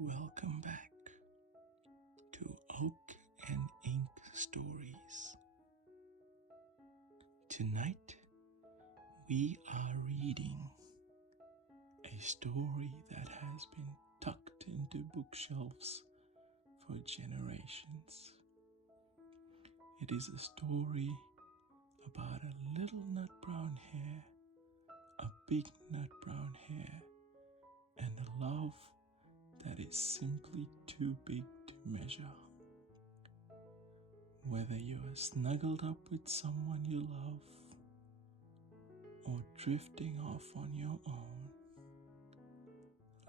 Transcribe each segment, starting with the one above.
Welcome back to Oak and Ink Stories. Tonight we are reading a story that has been tucked into bookshelves for generations. It is a story about a little nut-brown hare, a big nut-brown hare, and a love that is simply too big to measure. Whether you are snuggled up with someone you love or drifting off on your own,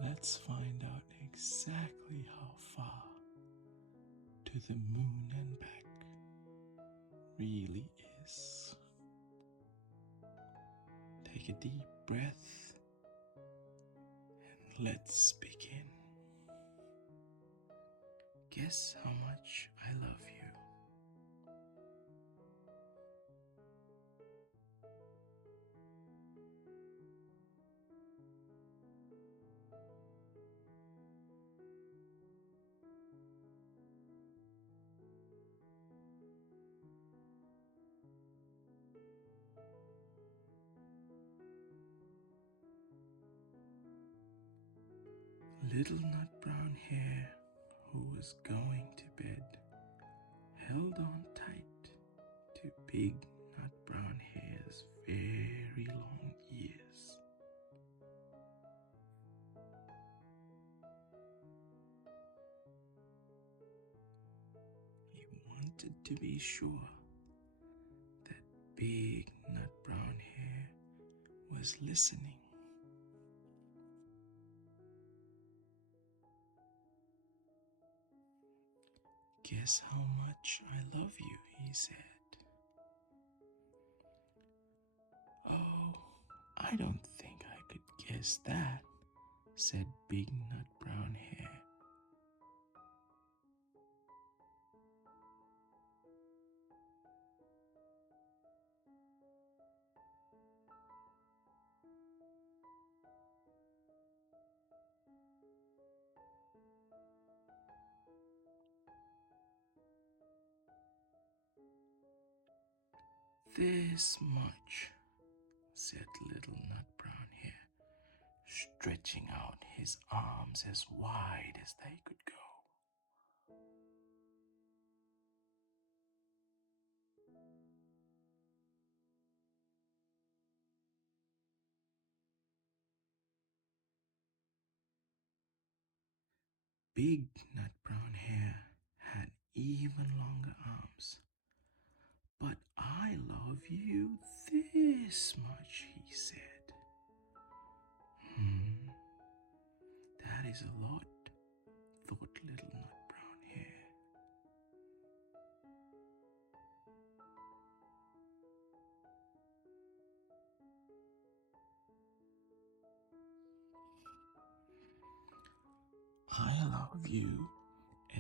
let's find out exactly how far to the moon and back really is. Take a deep breath and let's begin. Guess how much I love you. Little Nutbrown Hare, who was going to bed, held on tight to Big Nutbrown Hare's very long ears. He wanted to be sure that Big Nutbrown Hare was listening. Guess how much I love you, he said. Oh, I don't think I could guess that, said Big Nutbrown Hare. This much, said Little Nutbrown Hare, stretching out his arms as wide as they could go. Big Nutbrown Hare had even longer arms. But I love you this much, he said. That is a lot, thought Little Nutbrown Hare. I love you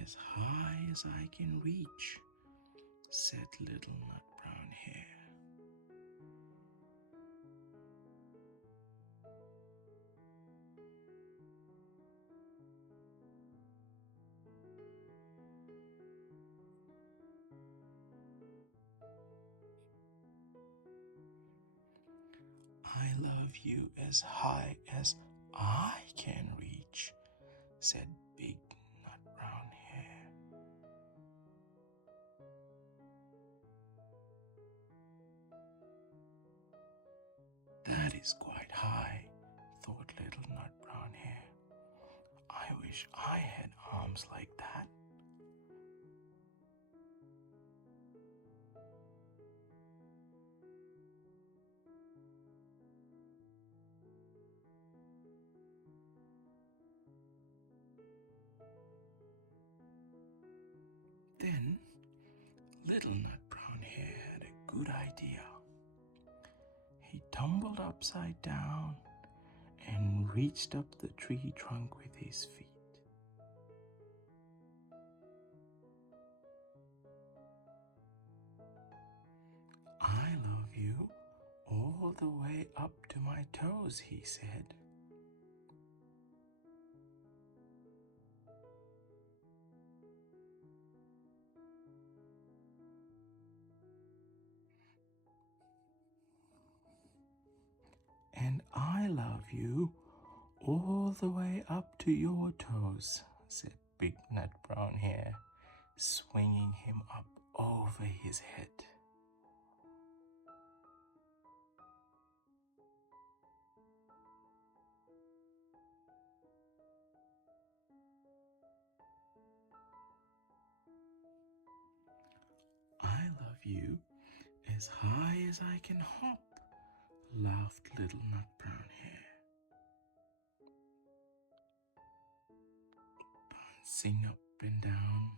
as high as I can reach, said Little Nutbrown Hare. I love you as high as I can reach, said Big Nutbrown Hare. That is quite high, thought Little Nutbrown Hare. I wish I had arms like that. Then Little Nutbrown Hare had a good idea. He tumbled upside down and reached up the tree trunk with his feet. I love you all the way up to my toes, he said. love you all the way up to your toes, said Big Nutbrown Hare, swinging him up over his head. I love you as high as I can hop, laughed little Nutbrown Hare, bouncing up and down.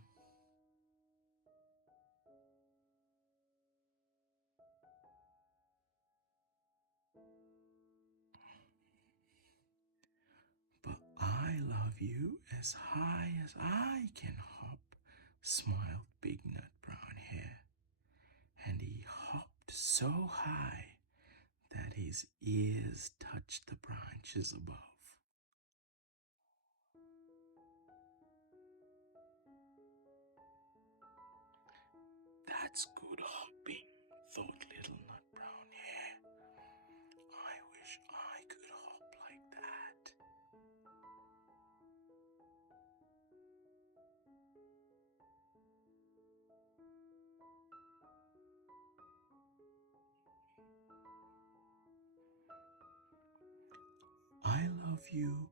But I love you as high as I can hop, smiled Big Nutbrown Hare, and he hopped so high that his ears touched the branches above. That's good hopping, thought little Nutbrown Hare. I wish I could hop like that. I love you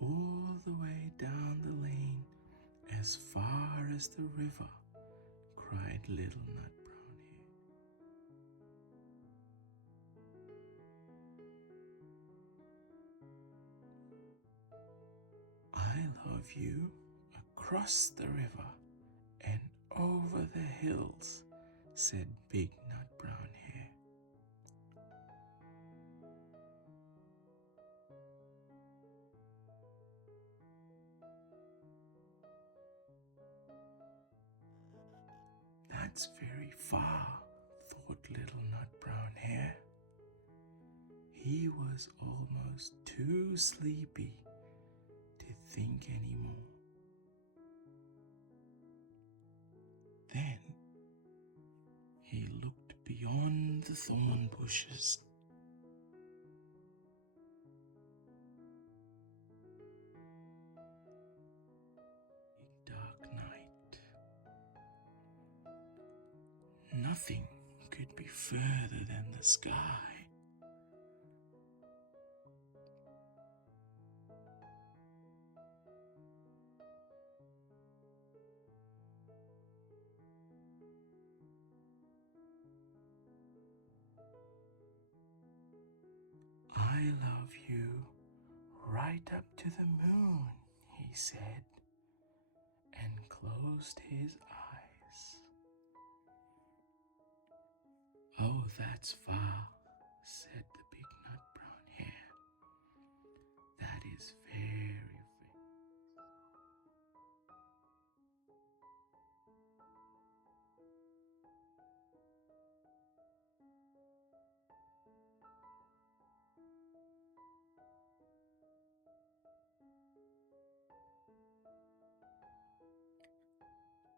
all the way down the lane as far as the river, cried little Nutbrown Hare. I love you across the river and over the hills, said Big Nutbrown Hare. That's very far, thought little Nutbrown Hare. He was almost too sleepy to think anymore. Then he looked beyond the thorn bushes. A dark night. Nothing could be further than the sky. I love you right up to the moon, he said, and closed his eyes. Oh, that's far, said the Big Nutbrown Hare. That is very far.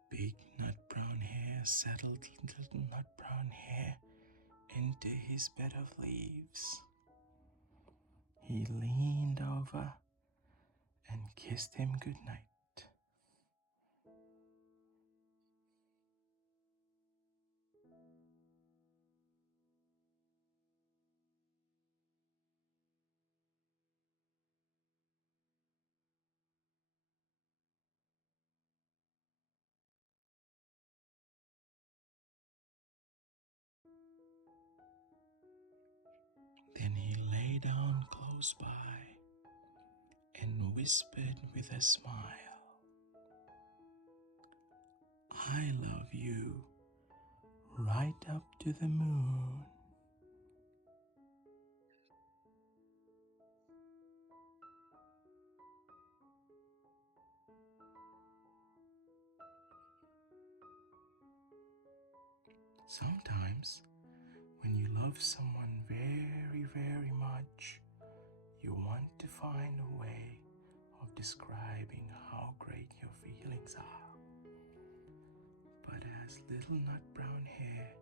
Big Nutbrown Hare settled little Nutbrown Hare into his bed of leaves. He leaned over and kissed him good night. Then he lay down close by and whispered with a smile, I love you right up to the moon. Sometimes, when you love someone very, very much, you want to find a way of describing how great your feelings are. But as little Nutbrown Hare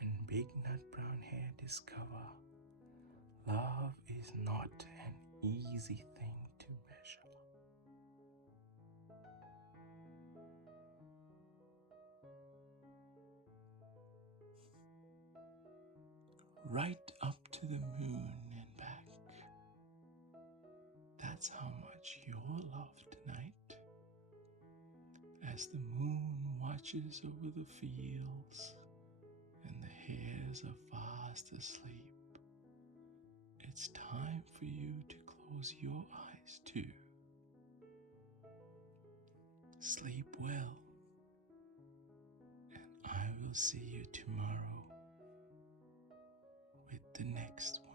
and Big Nutbrown Hare discover, Love is not an easy thing to measure. Right up to the moon and back. That's how much you're loved tonight. As the moon watches over the fields and the hares are fast asleep, it's time for you to close your eyes too. Sleep well, and I will see you tomorrow with the next one.